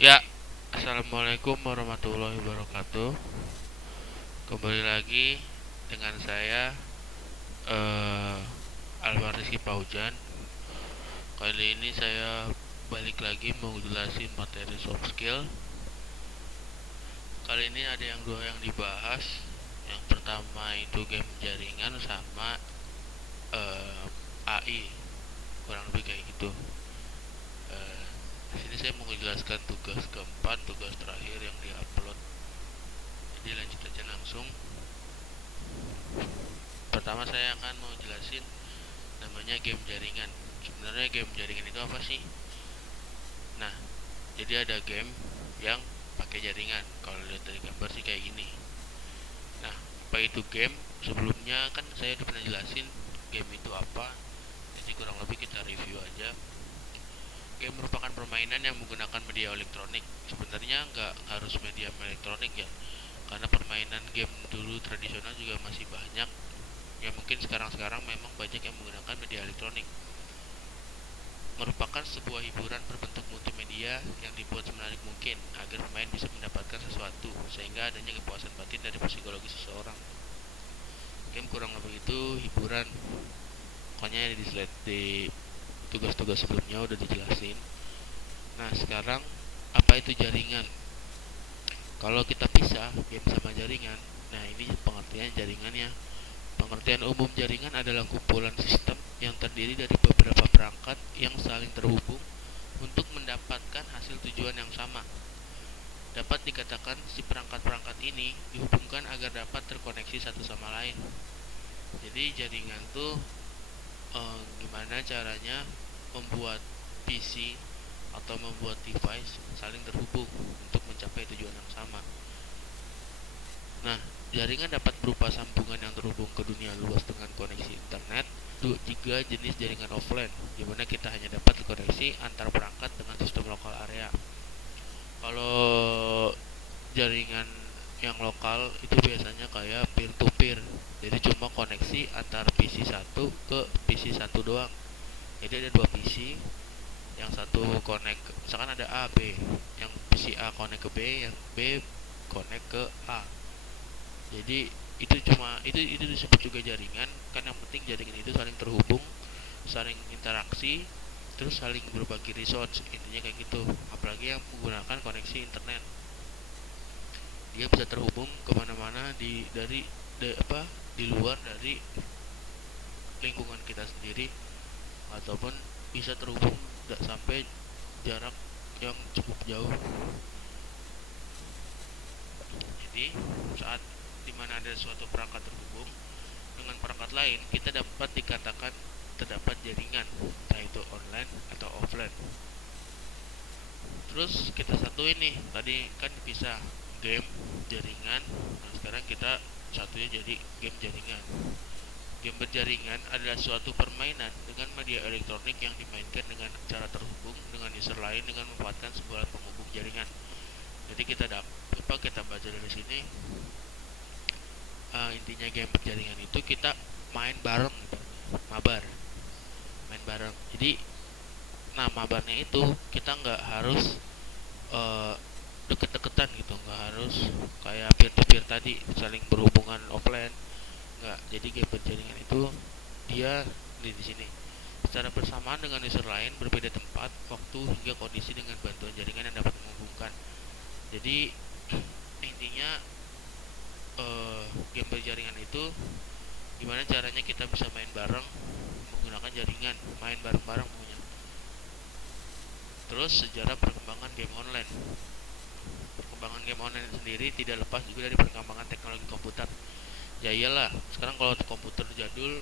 Ya, assalamualaikum warahmatullahi wabarakatuh. Kembali lagi dengan saya Alvar Rizky Paujan. Kali ini saya balik lagi mau jelasin materi soft skill. Kali ini ada dua yang dibahas. Yang pertama itu game jaringan sama AI, kurang lebih kayak gitu. Eh, di sini saya mau menjelaskan tugas keempat, tugas terakhir yang diupload. Jadi lanjut aja langsung. Pertama saya akan mau jelasin namanya game jaringan. Sebenarnya game jaringan itu apa sih? Nah, jadi ada game yang pakai jaringan. Kalau lihat dari gambar sih kayak gini. Nah, apa itu game? Sebelumnya kan saya udah pernah jelasin game itu apa. Jadi kurang lebih kita review aja. Game merupakan permainan yang menggunakan media elektronik. Sebenarnya nggak harus media elektronik ya, karena permainan game dulu tradisional juga masih banyak. Ya mungkin sekarang-sekarang memang banyak yang menggunakan media elektronik. Merupakan sebuah hiburan berbentuk multimedia yang dibuat semenarik mungkin agar pemain bisa mendapatkan sesuatu, sehingga adanya kepuasan batin dari psikologi seseorang. Game kurang lebih itu hiburan. Pokoknya di slide di tugas-tugas sebelumnya udah dijelasin. Nah, sekarang apa itu jaringan? Kalau kita pisah game sama jaringan, nah ini pengertian jaringannya. Pengertian umum jaringan adalah kumpulan sistem yang terdiri dari beberapa perangkat yang saling terhubung untuk mendapatkan hasil tujuan yang sama. Dapat dikatakan si perangkat-perangkat ini dihubungkan agar dapat terkoneksi satu sama lain. Jadi jaringan tuh gimana caranya membuat PC atau membuat device saling terhubung untuk mencapai tujuan yang sama. Nah, jaringan dapat berupa sambungan yang terhubung ke dunia luas dengan koneksi internet. Juga jenis jaringan offline, di mana kita hanya dapat koneksi antar perangkat dengan sistem lokal area. Kalau jaringan yang lokal itu biasanya kayak peer to peer. Jadi cuma koneksi antar PC satu ke PC satu doang. Jadi ada dua PC, yang satu connect, misalkan ada A B, yang PC A connect ke B, yang B connect ke A. Jadi itu disebut juga jaringan, kan yang penting jaringan itu saling terhubung, saling interaksi, terus saling berbagi resource, intinya kayak gitu. Apalagi yang menggunakan koneksi internet, dia bisa terhubung kemana-mana di luar dari lingkungan kita sendiri, ataupun bisa terhubung tidak sampai jarak yang cukup jauh. Jadi saat dimana ada suatu perangkat terhubung dengan perangkat lain, kita dapat dikatakan terdapat jaringan, entah itu online atau offline. Terus kita satuin nih, tadi kan bisa game jaringan, nah sekarang kita satunya jadi game jaringan. Game berjaringan adalah suatu permainan dengan media elektronik yang dimainkan dengan cara terhubung dengan user lain dengan memanfaatkan sebuah penghubung jaringan. Jadi kita baca dari sini, intinya game berjaringan itu kita main bareng, mabar, main bareng. Jadi nah mabarnya itu kita nggak harus uh, deket-deketan gitu, nggak harus kayak peer to peer tadi saling berhubungan offline, nggak. Jadi game berjaringan itu dia di sini secara bersamaan dengan user lain berbeda tempat, waktu hingga kondisi dengan bantuan jaringan yang dapat menghubungkan. Jadi intinya game berjaringan itu gimana caranya kita bisa main bareng menggunakan jaringan, main bareng-bareng punya. Terus sejarah perkembangan game online. Perkembangan game online sendiri tidak lepas juga dari perkembangan teknologi komputer. Ya iyalah, sekarang kalau komputer jadul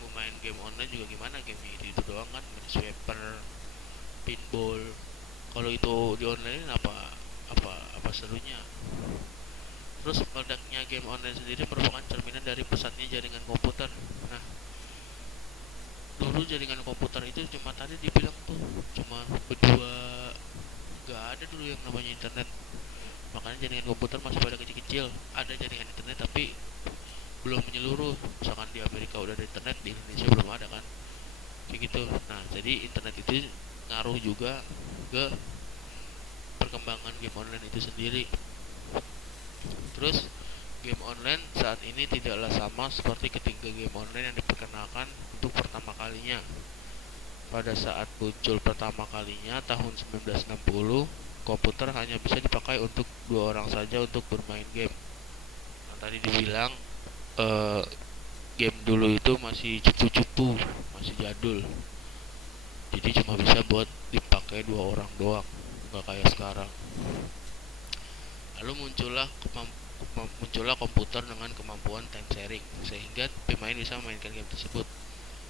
mau main game online juga gimana, game itu doang kan, main sweeper, pinball. Kalau itu di online apa serunya. Terus meledaknya game online sendiri merupakan cerminan dari pesatnya jaringan komputer. Nah, dulu jaringan komputer itu cuma tadi dibilang tuh cuma berdua, gak ada dulu yang namanya internet. Makanya jaringan komputer masih pada kecil-kecil. Ada jaringan internet tapi belum menyeluruh. Misalkan di Amerika udah ada internet, di Indonesia belum ada kan, kayak gitu. Nah, jadi internet itu ngaruh juga ke perkembangan game online itu sendiri. Terus game online saat ini tidaklah sama seperti ketika game online yang diperkenalkan untuk pertama kalinya. Pada saat muncul pertama kalinya tahun 1960, komputer hanya bisa dipakai untuk 2 orang saja untuk bermain game. Yang tadi dibilang game dulu itu masih cupu-cupu, masih jadul. Jadi cuma bisa buat dipakai 2 orang doang, nggak kayak sekarang. Lalu muncullah komputer dengan kemampuan time sharing, sehingga pemain bisa memainkan game tersebut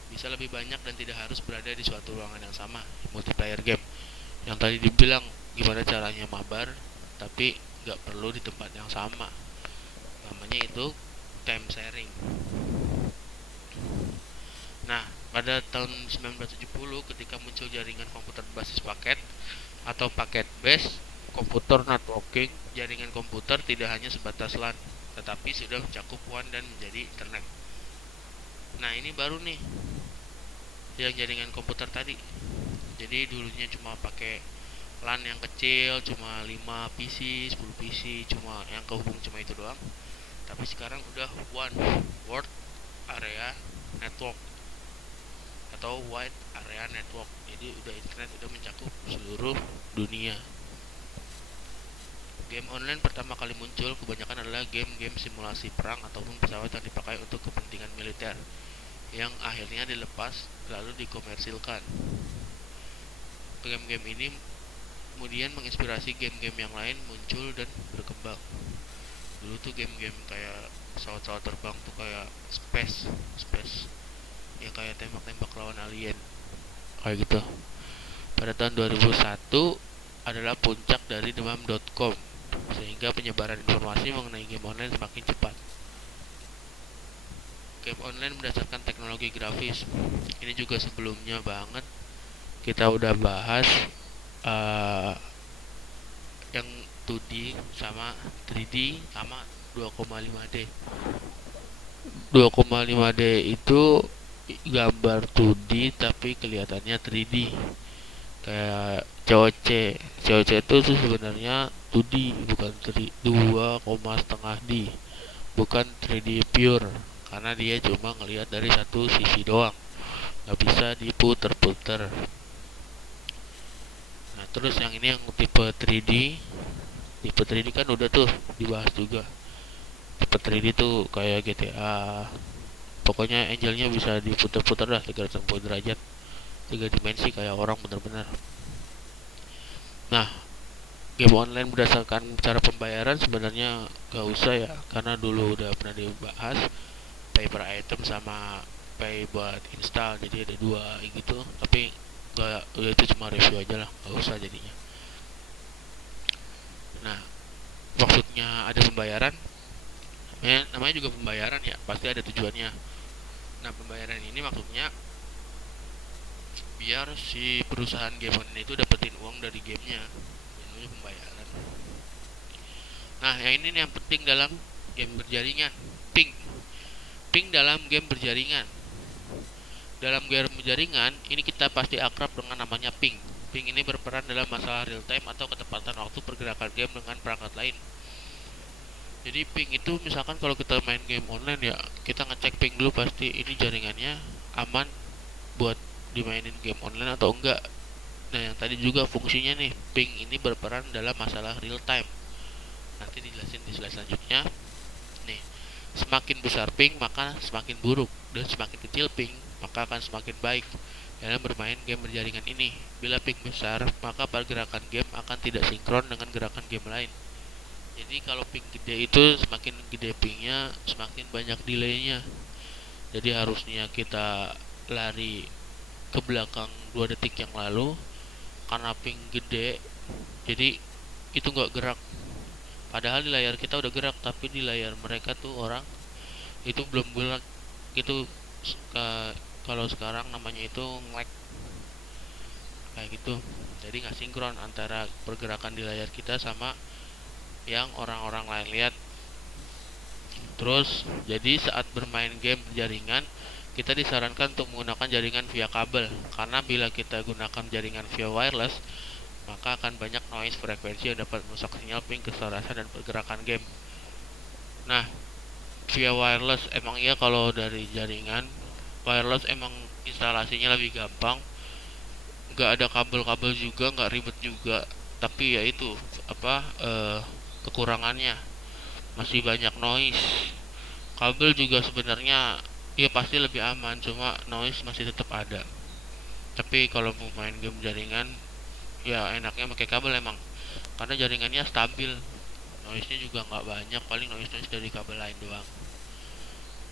bisa lebih banyak dan tidak harus berada di suatu ruangan yang sama. Multiplayer game yang tadi dibilang gimana caranya mabar, tapi nggak perlu di tempat yang sama, namanya itu time sharing. Nah, pada tahun 1970 ketika muncul jaringan komputer berbasis paket atau paket based komputer networking, jaringan komputer tidak hanya sebatas LAN, tetapi sudah mencakup WAN dan menjadi internet. Nah, ini baru nih yang jaringan komputer tadi. Jadi dulunya cuma pakai LAN yang kecil, cuma 5 PC, 10 PC, cuma yang kehubung cuma itu doang. Tapi sekarang udah One World Area Network atau Wide Area Network. Jadi udah internet udah mencakup seluruh dunia. Game online pertama kali muncul kebanyakan adalah game-game simulasi perang ataupun pesawat yang dipakai untuk kepentingan militer, yang akhirnya dilepas lalu dikomersilkan. Game-game ini kemudian menginspirasi game-game yang lain muncul dan berkembang. Dulu tuh game-game kayak pesawat-pesawat terbang tuh kayak space ya, kayak tembak-tembak lawan alien kayak gitu. Pada tahun 2001 adalah puncak dari demam.com, sehingga penyebaran informasi mengenai game online semakin cepat. Game online berdasarkan teknologi grafis. Ini juga sebelumnya banget kita udah bahas yang 2D sama 3D sama 2,5D. 2,5D itu gambar 2D tapi kelihatannya 3D. Kayak COC. COC itu sebenarnya 2D bukan 2,5D. Bukan 3D pure, karena dia cuma ngelihat dari satu sisi doang, nggak bisa diputer-puter. Nah, terus yang ini yang tipe 3D. Tipe 3D kan udah tuh dibahas juga. Tipe 3D tuh kayak GTA. Pokoknya angelnya bisa diputer-puter dah 360 derajat, 3 dimensi kayak orang bener-bener. Nah, game online berdasarkan cara pembayaran sebenarnya gak usah ya, karena dulu udah pernah dibahas pay per item sama pay buat install, jadi ada 2 gitu. Tapi gak, udah itu cuma review aja lah, gak usah jadinya. Nah, maksudnya ada pembayaran ya, namanya juga pembayaran ya, pasti ada tujuannya. Nah, pembayaran ini maksudnya biar si perusahaan game online itu dapetin uang dari gamenya, namanya pembayaran. Nah, yang ini nih yang penting dalam game berjaringan, ping dalam game berjaringan. Dalam game berjaringan ini kita pasti akrab dengan namanya ping. Ping ini berperan dalam masalah real time atau ketepatan waktu pergerakan game dengan perangkat lain. Jadi ping itu misalkan kalau kita main game online ya, kita ngecek ping dulu pasti ini jaringannya aman buat dimainin game online atau enggak. Nah, yang tadi juga fungsinya nih, ping ini berperan dalam masalah real time. Nanti dijelasin di slide selanjutnya. Nih, semakin besar ping maka semakin buruk, dan semakin kecil ping maka akan semakin baik dalam bermain game berjaringan ini. Bila ping besar, maka pergerakan game akan tidak sinkron dengan gerakan game lain. Jadi kalau ping gede itu, semakin gede pingnya semakin banyak delaynya. Jadi harusnya kita lari ke belakang 2 detik yang lalu, karena ping gede jadi itu nggak gerak, padahal di layar kita udah gerak, tapi di layar mereka tuh orang itu belum gerak. Itu kalau sekarang namanya itu nge-lag kayak gitu. Jadi nggak sinkron antara pergerakan di layar kita sama yang orang-orang lain lihat. Terus jadi saat bermain game jaringan, kita disarankan untuk menggunakan jaringan via kabel, karena bila kita gunakan jaringan via wireless, maka akan banyak noise frekuensi yang dapat merusak sinyal ping, keselarasan, dan pergerakan game. Nah, via wireless emang iya, kalau dari jaringan wireless emang instalasinya lebih gampang, nggak ada kabel-kabel juga, nggak ribet juga. Tapi ya itu apa, kekurangannya masih banyak noise. Kabel juga sebenarnya ya pasti lebih aman, cuma noise masih tetap ada. Tapi kalau mau main game jaringan ya enaknya pakai kabel emang, karena jaringannya stabil, noise nya juga nggak banyak, paling noise dari kabel lain doang.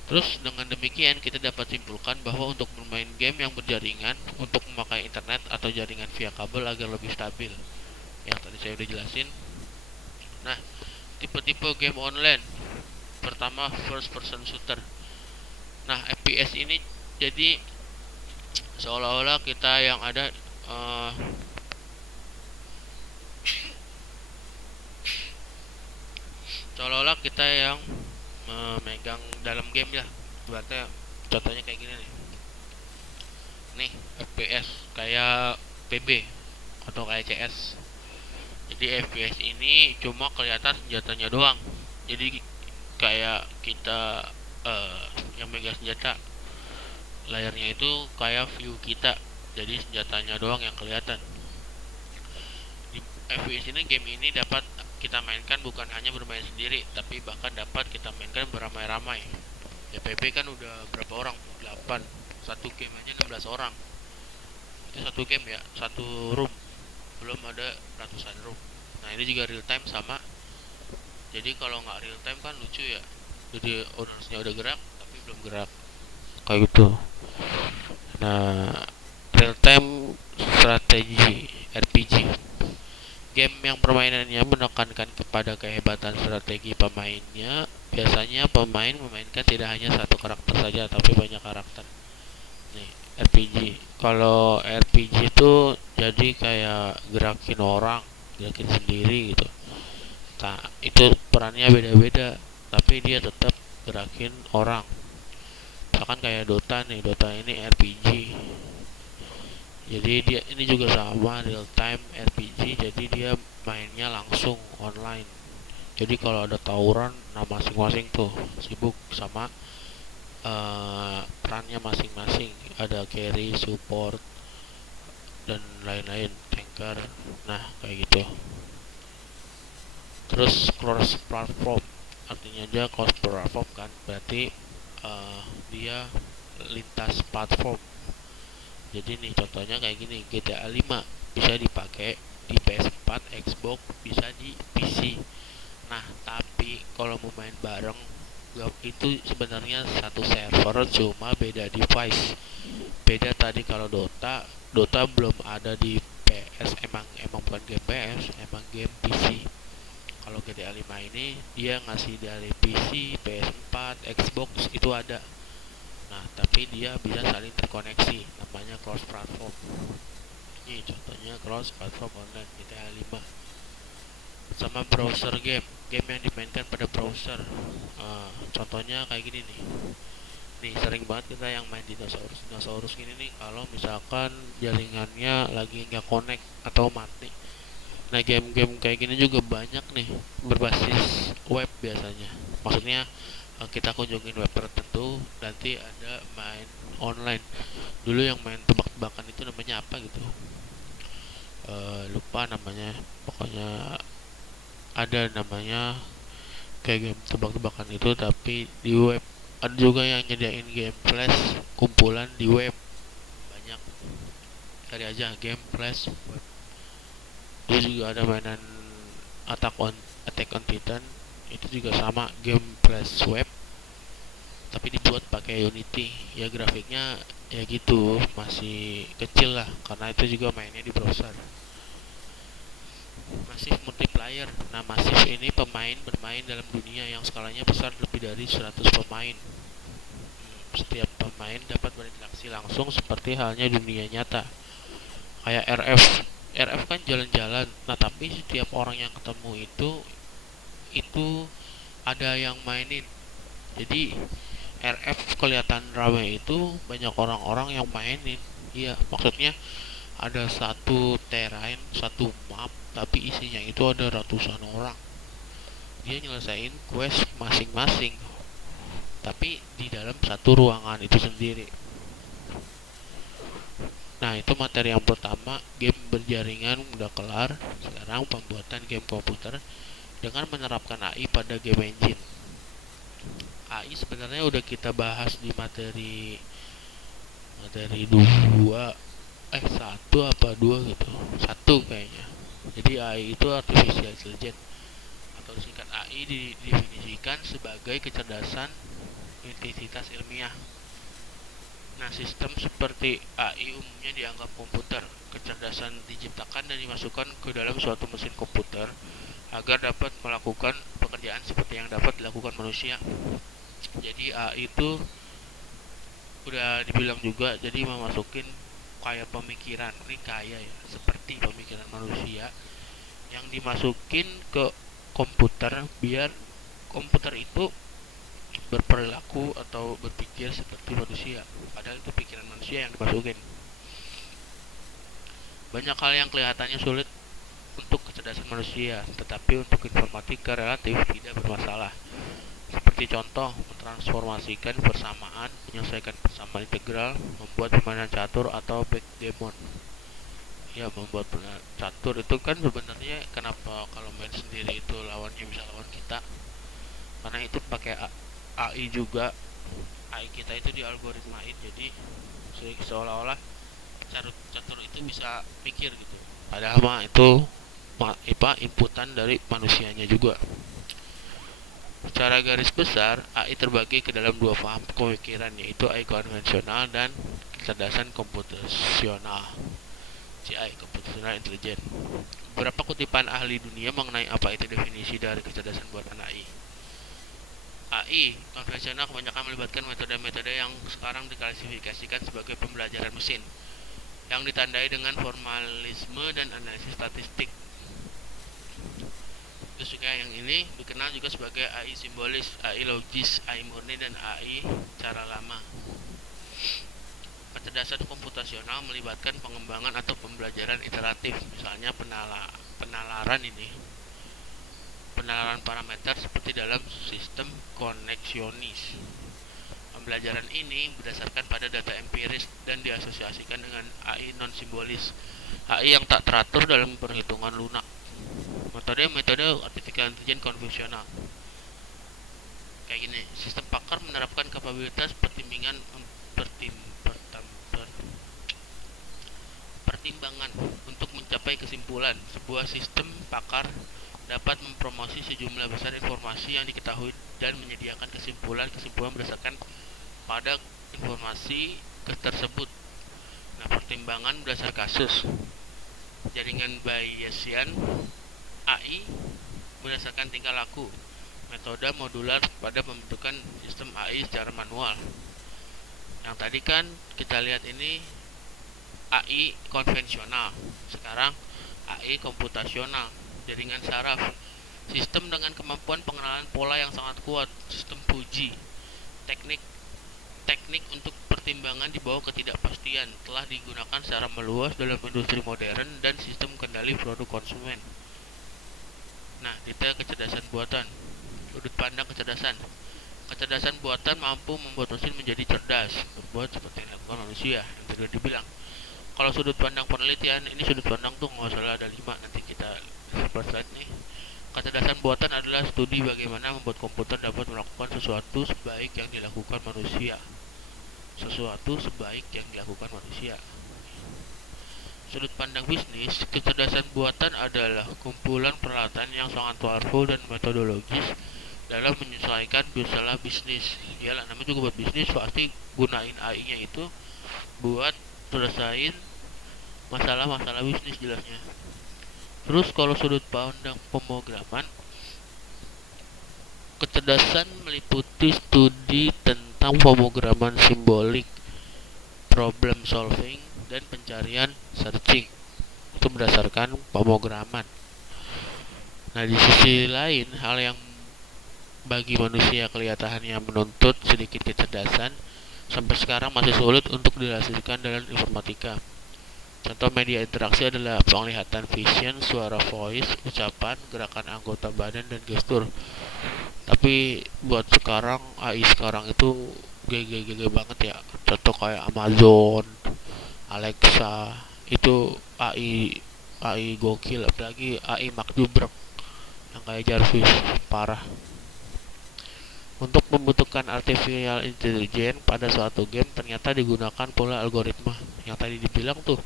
Terus dengan demikian kita dapat simpulkan bahwa untuk bermain game yang berjaringan untuk memakai internet atau jaringan via kabel agar lebih stabil, yang tadi saya udah jelasin. Nah, tipe-tipe game online. Pertama, first person shooter. Nah, FPS ini jadi seolah-olah kita yang ada, seolah-olah kita yang memegang dalam game ya. Berarti contohnya kayak gini nih. Nih, FPS kayak PB atau kayak CS. Jadi FPS ini cuma kelihatan senjatanya doang. Jadi kayak kita yang megang senjata, layarnya itu kayak view kita. Jadi senjatanya doang yang kelihatan. Di FPS ini, game ini dapat kita mainkan bukan hanya bermain sendiri, tapi bahkan dapat kita mainkan beramai-ramai. Ya PB kan udah berapa orang? 8. Satu game aja 16 orang. Itu satu game ya, satu room. Belum ada ratusan room. Nah, ini juga real time sama. Jadi kalau nggak real time kan lucu ya. Jadi ownersnya udah gerak tapi belum gerak. Kayak gitu. Nah, real time strategi RPG. Game yang permainannya menekankan kepada kehebatan strategi pemainnya. Biasanya pemain memainkan tidak hanya satu karakter saja, tapi banyak karakter. Nih, RPG. Kalau RPG itu jadi kayak gerakin orang, gerakin sendiri gitu. Nah, itu perannya beda-beda, tapi dia tetap gerakin orang. Misalkan kayak Dota nih, Dota ini RPG. Jadi dia ini juga sama, real time RPG, jadi dia mainnya langsung online. Jadi kalau ada tawuran, nah masing-masing tuh sibuk sama perannya masing-masing. Ada carry, support, dan lain-lain, tanker. Nah, kayak gitu. Terus cross platform, artinya aja cross platform kan, berarti dia lintas platform. Jadi nih contohnya kayak gini, GTA 5 bisa dipakai di PS4, Xbox, bisa di PC. Nah, tapi kalau mau main bareng itu sebenarnya satu server, cuma beda device. Beda tadi kalau Dota belum ada di PS, emang bukan game PS, emang game PC. Kalau GTA 5 ini dia ngasih dari PC, PS4, Xbox itu ada. Nah, tapi dia bisa saling terkoneksi, namanya cross platform. Ini contohnya cross platform online GTA 5. Sama browser game, game yang dimainkan pada browser. Contohnya kayak gini nih. Nih sering banget kita yang main dinosaurus gini nih, kalau misalkan jaringannya lagi nggak connect atau mati. Nah, game-game kayak gini juga banyak nih, berbasis web biasanya. Maksudnya kita kunjungin web tertentu, nanti ada main online. Dulu yang main tebak-tebakan itu namanya apa gitu, lupa namanya. Pokoknya ada namanya kayak game tebak-tebakan itu, tapi di web. Ada juga yang nyediain game flash kumpulan di web, banyak. Cari aja game flash web. Dia juga ada mainan Attack on Titan, itu juga sama game flash web, tapi dibuat pakai Unity. Ya grafiknya ya gitu, masih kecil lah, karena itu juga mainnya di browser. Masif multiplayer. Nah, masif ini pemain bermain dalam dunia yang skalanya besar, lebih dari 100 pemain. Setiap pemain dapat berinteraksi langsung seperti halnya dunia nyata. Kayak RF kan jalan-jalan. Nah, tapi setiap orang yang ketemu itu ada yang mainin. Jadi RF kelihatan ramai itu banyak orang-orang yang mainin. Iya, maksudnya ada satu terrain, satu map, tapi isinya itu ada ratusan orang. Dia nyelesain quest masing-masing, tapi di dalam satu ruangan itu sendiri. Nah, itu materi yang pertama, game berjaringan udah kelar. Sekarang pembuatan game komputer dengan menerapkan AI pada game engine. AI sebenarnya udah kita bahas di materi dua, satu apa dua gitu, satu kayaknya. Jadi AI itu artificial intelligence, atau singkat AI didefinisikan sebagai kecerdasan intensitas ilmiah. Nah, sistem seperti AI umumnya dianggap komputer. Kecerdasan diciptakan dan dimasukkan ke dalam suatu mesin komputer agar dapat melakukan pekerjaan seperti yang dapat dilakukan manusia. Jadi AI itu udah dibilang juga, jadi memasukin kayak pemikiran, ini kayak ya, seperti pemikiran manusia yang dimasukin ke komputer biar komputer itu berperilaku atau berpikir seperti manusia, padahal itu pikiran manusia yang dimasukin. Banyak hal yang kelihatannya sulit untuk kecerdasan manusia, tetapi untuk informatika relatif tidak bermasalah. Seperti contoh, mentransformasikan persamaan, menyelesaikan persamaan integral, membuat permainan catur atau backgammon. Ya, membuat permainan catur itu kan sebenarnya kenapa kalau main sendiri itu lawannya bisa lawan kita? Karena itu pakai AI juga. AI kita itu dialgoritmain, jadi seolah-olah catur itu bisa pikir gitu. Padahal mah itu inputan dari manusianya juga. Secara garis besar, AI terbagi ke dalam dua paham pemikiran, yaitu AI konvensional dan kecerdasan komputasional. CI, Computational Intelligence. Beberapa kutipan ahli dunia mengenai apa itu definisi dari kecerdasan buatan AI. AI konvensional kebanyakan melibatkan metode-metode yang sekarang diklasifikasikan sebagai pembelajaran mesin, yang ditandai dengan formalisme dan analisis statistik. Terus juga yang ini dikenal juga sebagai AI simbolis, AI logis, AI murni, dan AI cara lama. Kecerdasan komputasional melibatkan pengembangan atau pembelajaran iteratif, misalnya penalaran parameter seperti dalam sistem koneksionis. Pembelajaran ini berdasarkan pada data empiris dan diasosiasikan dengan AI non-simbolis, AI yang tak teratur dalam perhitungan lunak. Metode artificial intelligence konvensional kayak gini, sistem pakar menerapkan kapabilitas pertimbangan untuk mencapai kesimpulan. Sebuah sistem pakar dapat mempromosi sejumlah besar informasi yang diketahui dan menyediakan kesimpulan berdasarkan pada informasi tersebut. Nah, pertimbangan berdasar kasus, jaringan Bayesian, AI berdasarkan tingkah laku, metode modular pada pembentukan sistem AI secara manual. Yang tadi kan kita lihat ini AI konvensional, sekarang AI komputasional, jaringan saraf, sistem dengan kemampuan pengenalan pola yang sangat kuat, sistem Fuji. Teknik untuk pertimbangan di bawah ketidakpastian telah digunakan secara meluas dalam industri modern dan sistem kendali produk konsumen. Nah, detail kecerdasan buatan. Sudut pandang kecerdasan. Kecerdasan buatan mampu membuat mesin menjadi cerdas, berbuat seperti yang dilakukan manusia. Yang tadi dibilang. Kalau sudut pandang penelitian, ini sudut pandang tuh nggak salah ada 5, nanti kita slide nih. Kecerdasan buatan adalah studi bagaimana membuat komputer dapat melakukan sesuatu sebaik yang dilakukan manusia. Sudut pandang bisnis, kecerdasan buatan adalah kumpulan peralatan yang sangat powerful dan metodologis dalam menyesuaikan masalah bisnis. Yalah, namanya juga buat bisnis, pasti gunain AI-nya itu buat selesain masalah-masalah bisnis jelasnya. Terus kalau sudut pandang pemrograman, kecerdasan meliputi studi tentang pemrograman simbolik, problem solving, dan pencarian searching. Itu berdasarkan pemrograman. Nah, di sisi lain, hal yang bagi manusia kelihatannya menuntut sedikit kecerdasan sampai sekarang masih sulit untuk dihasilkan dalam informatika. Contoh media interaksi adalah penglihatan vision, suara voice, ucapan, gerakan anggota badan, dan gestur. Tapi buat sekarang, AI sekarang itu GG banget ya. Contoh kayak Amazon, Alexa, itu AI gokil, apalagi AI Mark Zuckerberg yang kayak Jarvis, parah. Untuk membutuhkan artificial intelligence pada suatu game ternyata digunakan pula algoritma. Yang tadi dibilang tuh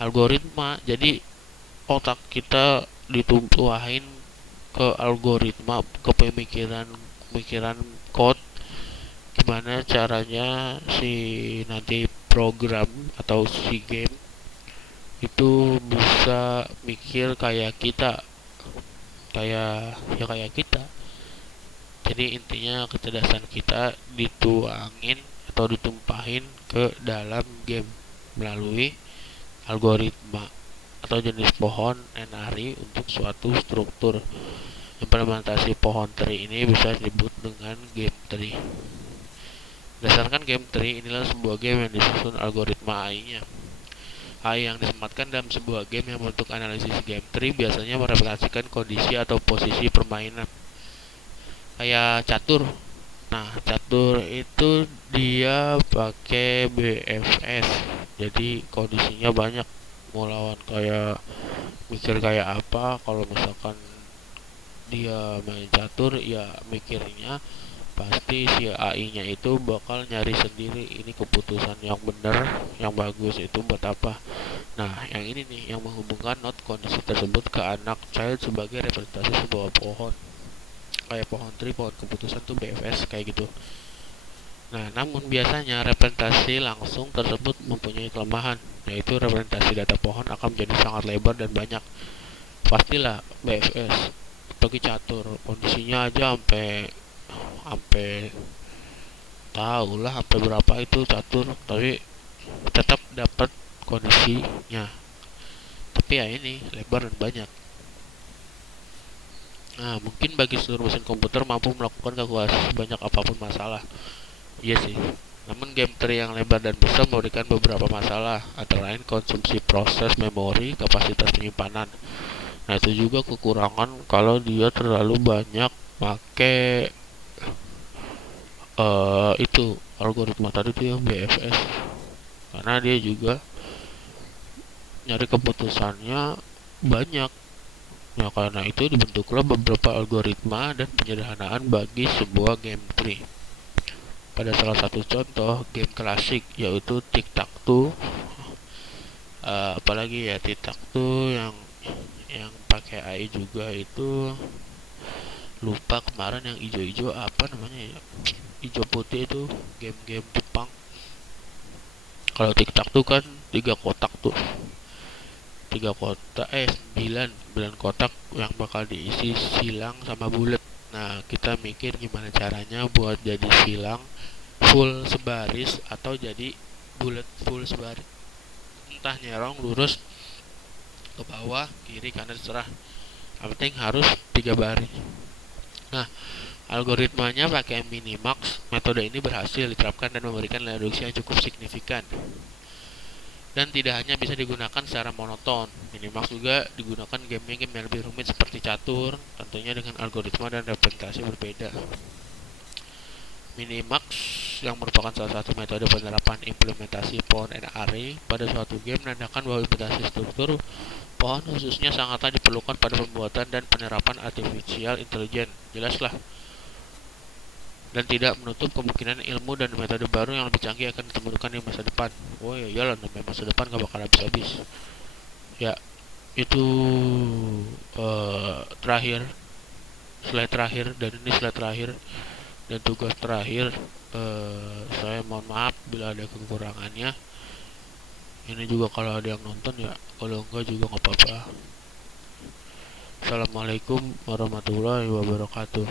algoritma, jadi otak kita ditumpahin ke algoritma, ke pemikiran code, gimana caranya si nanti program atau si game itu bisa mikir kayak kita, kayak kita. Jadi intinya kecerdasan kita dituangin atau ditumpahin ke dalam game melalui algoritma atau jenis pohon NRI untuk suatu struktur. Implementasi pohon tree ini bisa disebut dengan game tree. Berdasarkan game tree, inilah sebuah game yang disusun algoritma AI-nya. AI yang disematkan dalam sebuah game yang bentuk analisis game tree biasanya merepresentasikan kondisi atau posisi permainan. Kayak catur. Nah, catur itu dia pakai BFS. Jadi kondisinya banyak. Mau lawan kayak mikir kayak apa, kalau misalkan dia main catur ya mikirnya pasti si AI-nya itu bakal nyari sendiri ini keputusan yang benar, yang bagus itu buat apa. Nah, yang ini nih yang menghubungkan not kondisi tersebut ke anak child sebagai representasi sebuah pohon. Kayak pohon tree, pohon keputusan tuh BFS kayak gitu. Nah, namun biasanya representasi langsung tersebut mempunyai kelemahan, yaitu representasi data pohon akan menjadi sangat lebar dan banyak. Pastilah BFS bagi catur kondisinya aja sampai tahu lah sampai berapa itu catur, tapi tetap dapat kondisinya. Tapi ya ini lebar dan banyak. Nah, mungkin bagi seluruh mesin komputer mampu melakukan kalkulasi sebanyak apapun masalah. Iya sih. Namun game tree yang lebar dan besar memberikan beberapa masalah, antara lain konsumsi proses memori, kapasitas penyimpanan. Nah, itu juga kekurangan kalau dia terlalu banyak pakai itu algoritma tadi tuh yang BFS. Karena dia juga nyari keputusannya banyak. Nah, karena itu dibentuklah beberapa algoritma dan penyederhanaan bagi sebuah game tree. Pada salah satu contoh game klasik yaitu tic-tac-toe, apalagi ya tic-tac-toe yang pakai AI juga itu, lupa kemarin yang ijo-ijo apa namanya ya, ijo putih itu game-game Jepang. Kalau tic-tac-toe kan 3 kotak tuh, 9 kotak yang bakal diisi silang sama bulat. Nah, kita mikir gimana caranya buat jadi silang full sebaris atau jadi bulat full sebaris, entah nyerong lurus ke bawah, kiri, kanan, terserah. Yang penting harus 3 baris. Nah, algoritmanya pakai Minimax. Metode ini berhasil diterapkan dan memberikan reduksi yang cukup signifikan. Dan tidak hanya bisa digunakan secara monoton, Minimax juga digunakan game-game yang lebih rumit seperti catur, tentunya dengan algoritma dan representasi berbeda. Minimax yang merupakan salah satu metode penerapan implementasi pohon NRI pada suatu game menandakan bahwa implementasi struktur pohon khususnya sangatlah diperlukan pada pembuatan dan penerapan artificial intelligence. Jelaslah. Dan tidak menutup kemungkinan ilmu dan metode baru yang lebih canggih akan ditemukan di masa depan. Oh ya iyalah, namanya masa depan gak bakal habis-habis. Ya, itu terakhir, slide terakhir, dan ini slide terakhir dan tugas terakhir. Saya mohon maaf bila ada kekurangannya. Ini juga kalau ada yang nonton ya, kalau enggak juga nggak apa-apa. Assalamualaikum warahmatullahi wabarakatuh.